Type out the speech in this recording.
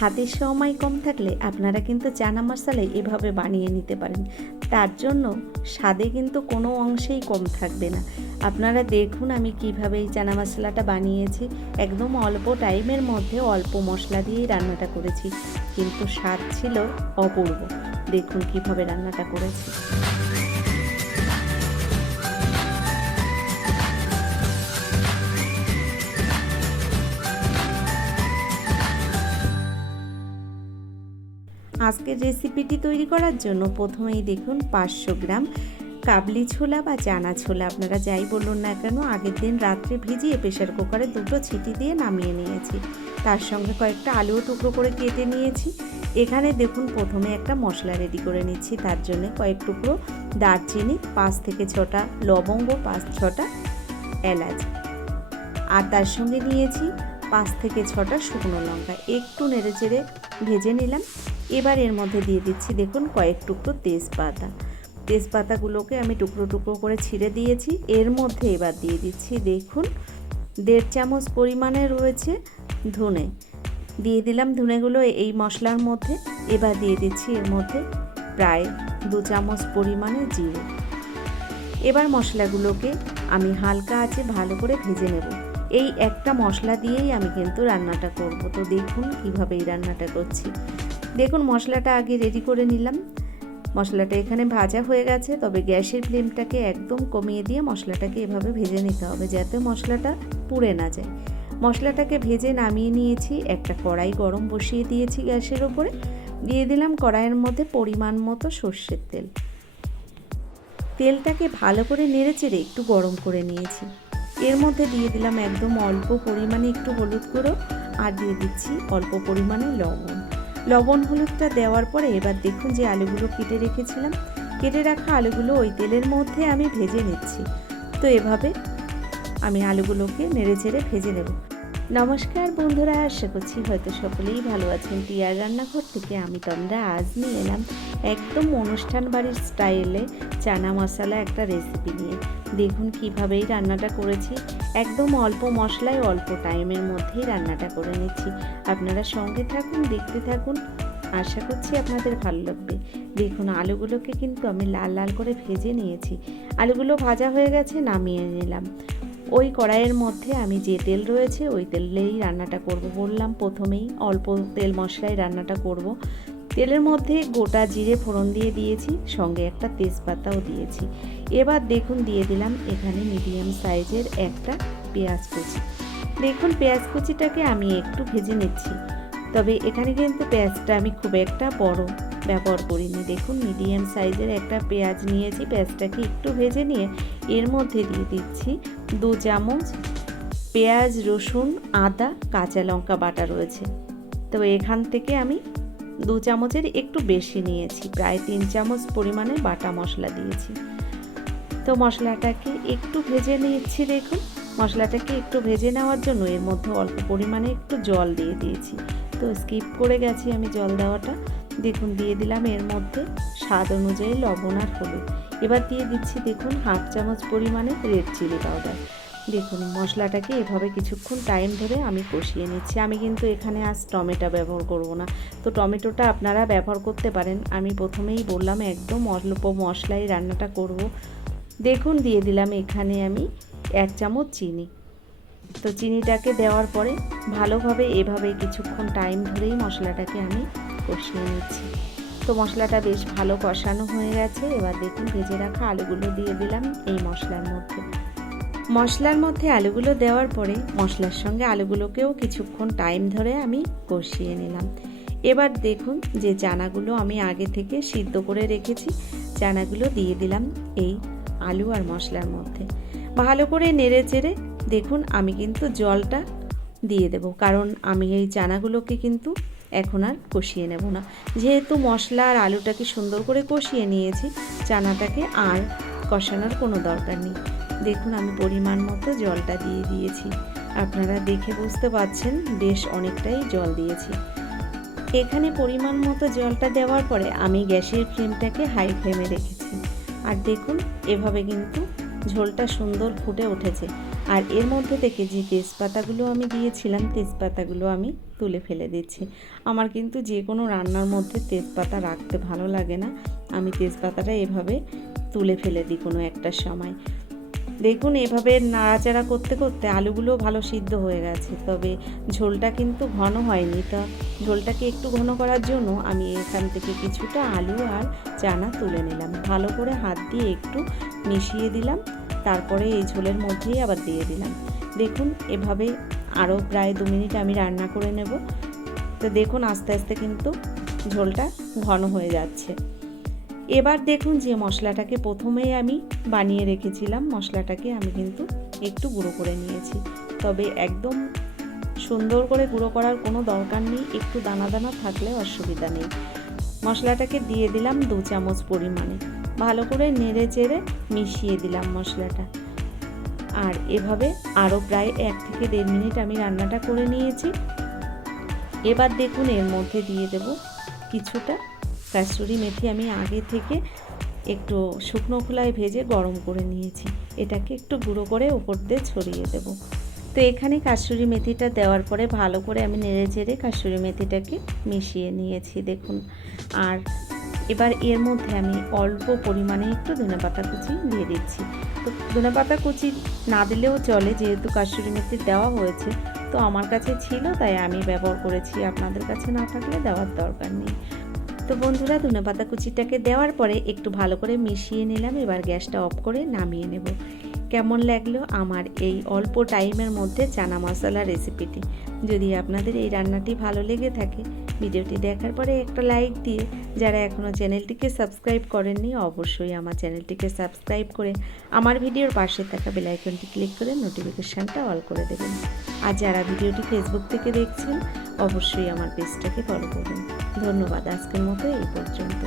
হাতের সময় কম থাকলে আপনারা কিন্তু চানা মশলা এভাবে বানিয়ে নিতে পারেন। তার জন্য স্বাদে কিন্তু কোনো অংশেই কম থাকবে না। আপনারা দেখুন আমি কিভাবে এই চানা মশলাটা বানিয়েছি। একদম অল্প টাইমের মধ্যে অল্প মশলা দিয়েই রান্নাটা করেছি, কিন্তু স্বাদ ছিল অপূর্ব। দেখুন কিভাবে রান্নাটা করেছি। আজকের রেসিপিটি তৈরি করার জন্য প্রথমেই দেখুন 500 গ্রাম কাবলি ছোলা বা চানা ছোলা, আপনারা যাই বলুন না কেন, আগের দিন রাত্রে ভিজিয়ে প্রেশার কুকারে 2টো সিটি দিয়ে নামিয়ে নিয়েছি। তার সঙ্গে কয়েকটা আলুও টুকরো করে কেটে নিয়েছি। এখানে দেখুন প্রথমে একটা মশলা রেডি করে নিচ্ছি। তার জন্য কয়েক টুকরো দারচিনি, 5 থেকে 6টা লবঙ্গ, 5-6টা এলাচ, আর তার সঙ্গে নিয়েছি 5 থেকে 6টা শুকনো লঙ্কা। একটু নেড়েচেড়ে ভেজে নিলাম। এবার এর মধ্যে দিয়ে দিচ্ছি দেখুন কয়েক টুকরো তেজপাতা। তেজপাতাগুলোকে আমি টুকরো টুকরো করে ছিঁড়ে দিয়েছি। এর মধ্যে এবার দিয়ে দিচ্ছি দেখুন 1.5 চামচ পরিমাণে রয়েছে ধনে। দিয়ে দিলাম ধনেগুলো এই মশলার মধ্যে। এবার দিয়ে দিচ্ছি এর মধ্যে প্রায় 2 চামচ পরিমাণে জিরে। এবার মশলাগুলোকে আমি হালকা আঁচে ভালো করে ভেজে নেব। এই একটা মশলা দিয়েই আমি কিন্তু রান্নাটা করব। তো দেখুন কিভাবে এই রান্নাটা করছি। দেখুন মশলাটা আগে রেডি করে নিলাম। মশলাটা এখানে ভাজা হয়ে গেছে, তবে গ্যাসের ফ্লেমটাকে একদম কমিয়ে দিয়ে মশলাটাকে এভাবে ভেজে নিতে হবে যাতে মশলাটা পুড়ে না যায়। মশলাটাকে ভেজে নামিয়ে নিয়েছি। একটা কড়াই গরম বসিয়ে দিয়েছি গ্যাসের ওপরে। দিয়ে দিলাম কড়াইয়ের মধ্যে পরিমাণ মতো সর্ষের তেল। তেলটাকে ভালো করে নেড়েচেড়ে একটু গরম করে নিয়েছি। এর মধ্যে দিয়ে দিলাম একদম অল্প পরিমাণে একটু হলুদ গুঁড়ো, আর দিয়ে দিচ্ছি অল্প পরিমাণে লবণ হলুদটা দেওয়ার পরে এবার দেখুন যে আলুগুলো কেটে রাখা আলুগুলো ওই তেলের মধ্যে আমি ভেজে নিচ্ছি। তো এভাবে আমি আলুগুলোকে নেড়েচেড়ে ভেজে নেব। নমস্কার বন্ধুরা, আশা করছি হয়তো সকলেই ভালো আছেন। টিয়ার রান্নাঘর থেকে আমি তোমরা আজ নিয়ে এলাম একদম অনুষ্ঠান বাড়ির স্টাইলে চানা মশলা একটা রেসিপি নিয়ে। দেখুন কিভাবে এই রান্নাটা করেছি। একদম অল্প মশলায় অল্প টাইমের মধ্যেই রান্নাটা করে নিচ্ছি। আপনারা সঙ্গে থাকুন, দেখতে থাকুন, আশা করছি আপনাদের ভালো লাগবে। দেখুন আলুগুলোকে কিন্তু আমি লাল লাল করে ভেজে নিয়েছি। আলুগুলো ভাজা হয়ে গেছে, নামিয়ে নিলাম। ওই কড়াইয়ের মধ্যে আমি যে তেল রয়েছে ওই তেলেই রান্নাটা করব। বললাম প্রথমেই অল্প তেল মশলায় রান্নাটা করব। তেলের মধ্যে গোটা জিরে ফোড়ন দিয়ে দিয়েছি, সঙ্গে একটা তেজপাতাও দিয়েছি। এবার দেখুন দিয়ে দিলাম এখানে মিডিয়াম সাইজের একটা পেঁয়াজ কুচি। দেখুন পেঁয়াজ কুচিটাকে আমি একটু ভেজে নিচ্ছি, তবে এখানে কিন্তু পেঁয়াজটা আমি খুব একটা বড় ব্যবহার করিনি। দেখুন মিডিয়াম সাইজের একটা পেঁয়াজ নিয়েছি। পেঁয়াজটাকে একটু ভেজে নিয়ে এর মধ্যে দিয়ে দিচ্ছি 2 চামচ পেঁয়াজ, রসুন, আদা, কাঁচা লঙ্কা বাটা রয়েছে। তো এখান থেকে আমি 2 চামচের একটু বেশি নিয়েছি, প্রায় 3 চামচ পরিমাণে বাটা মশলা দিয়েছি। তো মশলাটাকে একটু ভেজে নিচ্ছি। দেখুন মশলাটাকে একটু ভেজে নেওয়ার জন্য এর মধ্যে অল্প পরিমাণে একটু জল দিয়ে দিয়েছি। তো স্কিপ করে গেছি আমি জল দেওয়াটা। দেখুন দিয়ে দিলাম এর মধ্যে স্বাদ অনুযায়ী লবণ আর হলুদ। এবার দিয়ে দিচ্ছি দেখুন 1/2 চামচ পরিমাণে রেড চিলি পাউডার। দেখুন মশলাটাকে এভাবে কিছুক্ষণ টাইম ধরে আমি কষিয়ে নিচ্ছি। আমি কিন্তু এখানে আজ টমেটো ব্যবহার করব না, তো টমেটোটা আপনারা ব্যবহার করতে পারেন। আমি প্রথমেই বললাম একদম অল্প মশলায় রান্নাটা করব। দেখুন দিয়ে দিলাম এখানে আমি 1 চামচ চিনি। তো চিনিটাকে দেওয়ার পরে ভালোভাবে এভাবে কিছুক্ষণ টাইম ধরেই মশলাটাকে আমি কষিয়ে নিচ্ছি। তো মশলাটা বেশ ভালো কষানো হয়ে গেছে। এবার দেখুন ভেজে রাখা আলুগুলো দিয়ে দিলাম এই মশলার মধ্যে আলুগুলো দেওয়ার পরে মশলার সঙ্গে আলুগুলোকেও কিছুক্ষণ টাইম ধরে আমি কষিয়ে নিলাম। এবার দেখুন যে চানাগুলো আমি আগে থেকে সিদ্ধ করে রেখেছি, চানাগুলো দিয়ে দিলাম এই আলু আর মশলার মধ্যে। ভালো করে নেড়ে চেড়ে দেখুন আমি কিন্তু জলটা দিয়ে দেব, কারণ আমি এই চানাগুলোকে কিন্তু এখন আর কষিয়ে নেব না। যেহেতু মশলা আর আলুটাকে সুন্দর করে কষিয়ে নিয়েছি, চানাটাকে আর কষানোর কোনো দরকার নেই। দেখুন আমি পরিমাণ মতো জলটা দিয়ে দিয়েছি। আপনারা দেখে বুঝতে পারছেন বেশ অনেকটাই জল দিয়েছি। এখানে পরিমাণ মতো জলটা দেওয়ার পরে আমি গ্যাসের ফ্লেমটাকে হাই ফ্লেমে রেখেছি। আর দেখুন এভাবে কিন্তু ঝোলটা সুন্দর ফুটে উঠেছে। আর এর মধ্যে থেকে যে তেজপাতাগুলো আমি দিয়েছিলাম তেজপাতাগুলো আমি তুলে ফেলে দিচ্ছি। আমার কিন্তু যে কোনো রান্নার মধ্যে তেজপাতা রাখতে ভালো লাগে না, আমি তেজপাতাটা এভাবে তুলে ফেলে দিই কোনো একটা সময়। দেখুন এভাবে নাড়াচাড়া করতে করতে আলুগুলো ভালো সিদ্ধ হয়ে গেছে, তবে ঝোলটা কিন্তু ঘন হয়নি। তা ঝোলটাকে একটু ঘন করার জন্য আমি এখান থেকে কিছুটা আলু আর চানা তুলে নিলাম, ভালো করে হাত দিয়ে একটু মিশিয়ে দিলাম, তারপরে এই ঝোলের মধ্যেই আবার দিয়ে দিলাম। দেখুন এভাবে আরও প্রায় 2 মিনিট আমি রান্না করে নেব। তো দেখুন আস্তে আস্তে কিন্তু ঝোলটা ঘন হয়ে যাচ্ছে। এবার দেখুন যে মশলাটাকে প্রথমেই আমি বানিয়ে রেখেছিলাম, মশলাটাকে আমি কিন্তু একটু গুঁড়ো করে নিয়েছি, তবে একদম সুন্দর করে গুঁড়ো করার কোনো দরকার নেই, একটু দানা দানা থাকলে অসুবিধা নেই। মশলাটাকে দিয়ে দিলাম 2 চামচ পরিমাণে, ভালো করে নেড়ে চেড়ে মিশিয়ে দিলাম মশলাটা। আর এভাবে আরও প্রায় 1 থেকে 1.5 মিনিট আমি রান্নাটা করে নিয়েছি। এবার দেখুন এর মধ্যে দিয়ে দেব কিছুটা কাসুরি মেথি, আমি আগে থেকে একটু শুকনো খোলায় ভেজে গরম করে নিয়েছি, এটাকে একটু গুঁড়ো করে উপর দিয়ে ছড়িয়ে দেব। তো এখানে কাসুরি মেথিটা দেওয়ার পরে ভালো করে আমি নেড়ে চেড়ে কাসুরি মেথিটাকে মিশিয়ে নিয়েছি দেখুন। আর এবার এর মধ্যে আমি অল্প পরিমাণে একটু ধনেপাতা কুচি দিয়ে দিচ্ছি। তো ধনেপাতা কুচি না দিলেও চলে, যেহেতু কাসুরি মেথি দেওয়া হয়েছে, তো আমার কাছে ছিল তাই আমি ব্যবহার করেছি, আপনাদের কাছে না থাকলে দেওয়ার দরকার নেই। তো বন্ধুরা ধনেপাতা কুচিটাকে দেওয়ার পরে একটু ভালো করে মিশিয়ে নিলাম, এবার গ্যাসটা অফ করে নামিয়ে নেব। কেমন লাগলো আমার এই অল্প টাইমের মধ্যে চানা মশলা রেসিপিটি? যদি আপনাদের এই রান্নাটি ভালো লেগে থাকে, ভিডিওটি দেখার পরে একটা লাইক দিয়ে, যারা এখনও চ্যানেলটিকে সাবস্ক্রাইব করেননি অবশ্যই আমার চ্যানেলটিকে সাবস্ক্রাইব করে আমার ভিডিওর পাশে থাকা বেল আইকনটি ক্লিক করে নোটিফিকেশানটা অল করে দেবেন। আর যারা ভিডিওটি ফেসবুক থেকে দেখছেন অবশ্যই আমার পেজটাকে ফলো করবেন। ধন্যবাদ, আজকের মতো এই পর্যন্ত।